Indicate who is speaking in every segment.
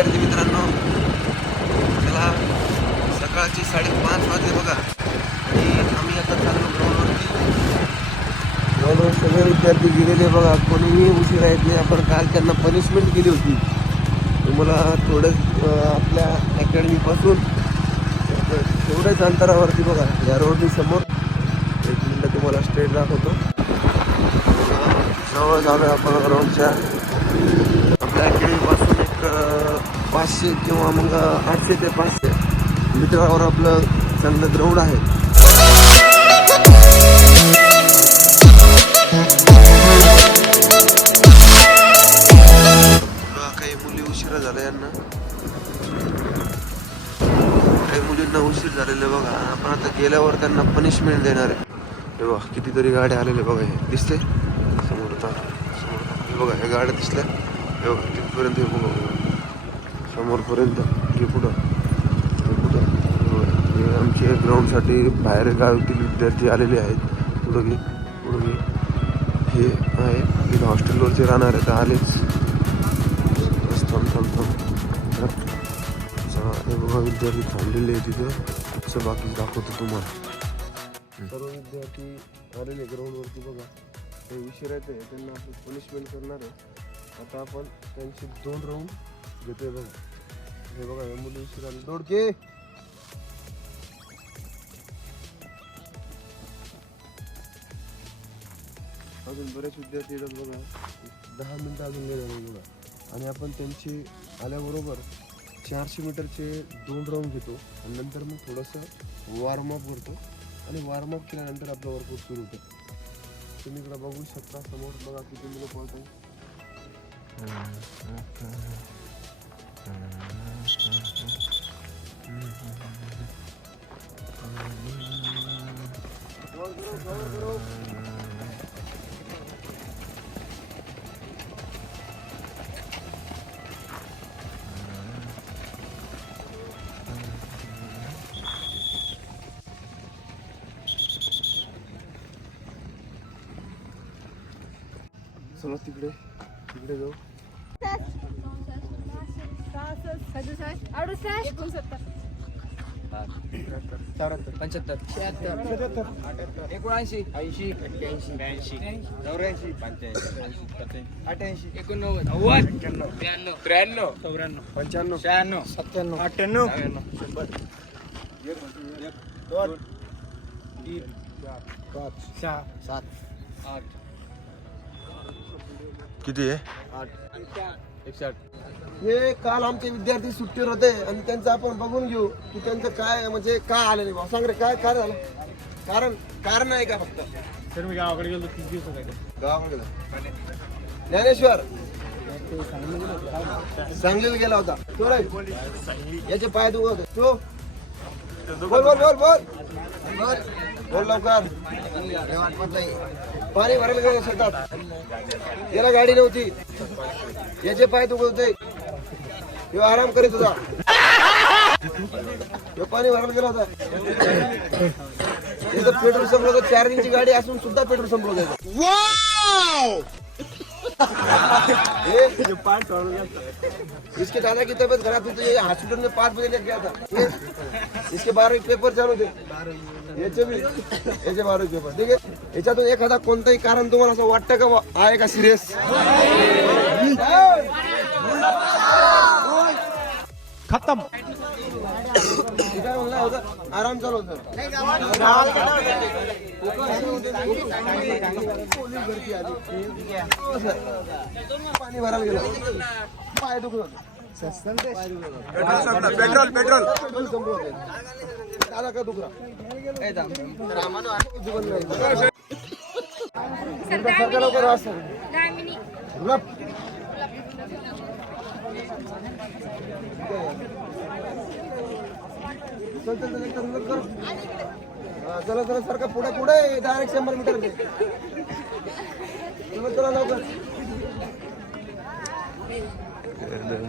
Speaker 1: विद्यार्थी मित्रांनो चला सकाळची साडेपाच वाजले बघा. आणि आम्ही आता चाललो ग्राउंडवरती. ग्राउंडवर सगळे विद्यार्थी गेलेले बघा. कोणीही उशीर आहेत नाही. आपण काल त्यांना पनिशमेंट केली होती. तुम्हाला थोडंच आपल्या अकॅडमीपासून थोड्याच अंतरावरती बघा. या रोडनी समोर. एक मिनटं तुम्हाला स्ट्रेट दाखवतो. जवळ झालो आपण ग्राउंडच्या पाचशे किंवा मग आठशे ते पाचशे मीटरावर आपलं चांगलं ग्राउंड आहे. काही मुली उशिरा झाल्या यांना. काही मुलींना उशीर झालेले बघा. आपण आता गेल्यावर त्यांना पनिशमेंट देणार आहे. हे बघा कितीतरी गाड्या आलेल्या बघा हे. दिसते समोर समोर बघा हे गाड्या दिसल्या. हे बघा तिथपर्यंत हे बघा. समोरपर्यंत हे कुठं हे कुठं हे आमचे ग्राउंडसाठी बाहेर गावातील विद्यार्थी आलेले आहेत. पुढं घे पुढं घे. हे आहे. इथं हॉस्टेलवरचे राहणार आहेत. आलेच. थांब थांब थांब. हे बघा विद्यार्थी थांबलेले आहे तिथं असं बाकी दाखवतो तुम्हाला. सर्व विद्यार्थी आलेले ग्राउंडवरती बघा. ते उशीर येते त्यांना आपण पनिशमेंट करणार आहे. आता आपण त्यांची दोन राऊंड घेतोय बघा. हे बघा हे मुली उशीर आले दोडके. अजून बरेच विद्यार्थी येतात बघा. दहा मिनटं अजून गेले नाही बघा आणि आपण त्यांची आल्याबरोबर चारशे मीटरचे दोन राऊंड घेतो. आणि नंतर मग थोडंसं वॉर्मअप करतो आणि वॉर्मअप केल्यानंतर आपलं वर्कआउट सुरू होतं. तुम्ही इकडं बघू शकता समोर बघा किती मुलं पळतात चला तिकडे तिकडे जाऊ
Speaker 2: अडुसष्ट एकोणसत्तर
Speaker 3: पंच्याहत्तर शहात्तर एकोणऐंशी ऐंशी एक्क्याऐंशी ब्याऐंशी चौऱ्याऐंशी पंच्याऐंशी अठ्याऐंशी एकोणनव्वद नव्वद ब्याण्णव त्र्याण्णव चौऱ्याण्णव
Speaker 1: पंच्याण्णव
Speaker 3: शहाण्णव
Speaker 1: सत्त्याण्णव
Speaker 3: अठ्ठ्याण्णव शंभर दोन तीन
Speaker 1: पाच
Speaker 3: सहा
Speaker 1: सात
Speaker 3: आठ
Speaker 1: किती आहे
Speaker 3: आठ एकशे आठ
Speaker 1: हे काल आमचे विद्यार्थी सुट्टीवर होते आणि त्यांचं आपण बघून घेऊ की त्यांचं काय म्हणजे काय आलं नाही भाऊ. सांग रे काय काय झालं? कारण कारण आहे का फक्त?
Speaker 3: सर मी गावाकडे गेलो तीस दिवस
Speaker 1: गावाकडे गेला. ज्ञानेश्वर सांगलीला गेला होता. तो रे याचे पाय दुखत होते. तो बोल बोल बोल बोल बोल. बोल लवकर. पाणी भरायला गेलं शेतात. याला गाडी नव्हती. याचे पाय दुखत होते. ह्यो आराम करीत होता ह्यो पाणी भरायला गेला होता. इथं पेट्रोल संपलं होतं चार्जिंगची गाडी असून सुद्धा पेट्रोल संपलं होतं ये, इसके दादा की तबियत खराब थी तो ये हॉस्पिटल में पाँच बजे लेके गया था ये, इसके बारह पेपर चालू थे याचे बी याचे बारह पेपर ठीक आहे? याच्यातून एखादा कोणताही कारण तुम्हाला असं वाटतं का बुवा, आहे का सिरियस
Speaker 3: खतम
Speaker 1: आराम चालू. पाणी भरायला गेलो पाय दुखत पेट्रोल पेट्रोल पेट्रोल दादा का दुखरा. सरकार लवकर वाच सर.
Speaker 2: दहा मिनिट
Speaker 1: गुलाब. चल चल चल एकदम. हा, चला चला सारखा पुढे पुढे डायरेक्ट शंभर मीटर. चला चला लवकर.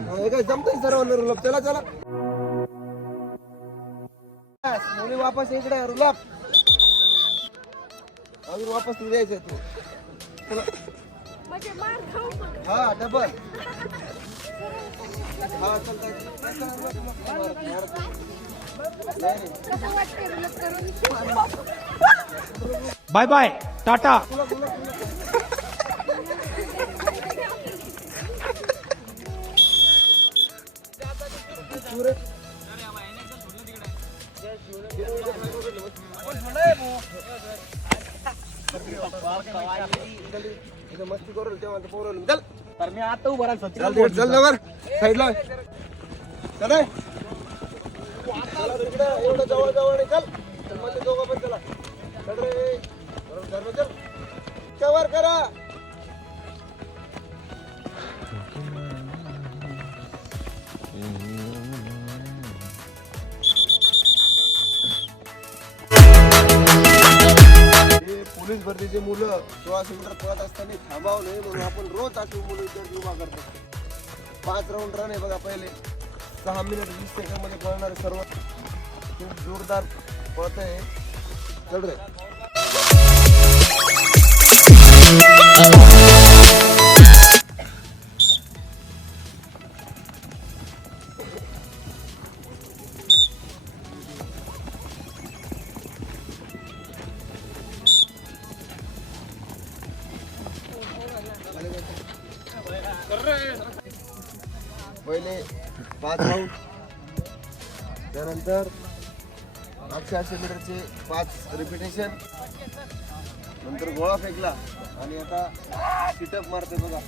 Speaker 1: हा, काय जमतंय सर्व रुलभ चला चला. मुली वापस इकडे रुलभ अजून वापस तू द्यायचं तू. चला.
Speaker 2: म्हणजे.
Speaker 1: हा डबल
Speaker 3: बाय बाय टाटा. तर मी आता उभा राहिलो
Speaker 1: जल जल साईडला. एवढं जवळ दोघं पण चला. कवर करा. हे पोलीस भरतीचे मुलं सोळाशे मीटर पळत असताना थांबावं नाही म्हणून आपण रोज अशी मुलं इथे उभा करतो. पाच राऊंड रन आहे बघा पहिले. सहा मिनिट वीस सेकंडमध्ये पळणारे सर्व खूप जोरदार पळत आहे चढ रे पहिले पाच राऊंड त्यानंतर आठशे आठशे मीटरचे पाच रिपिटेशन नंतर गोळा फेकला आणि आता सिटअप मारते बघा.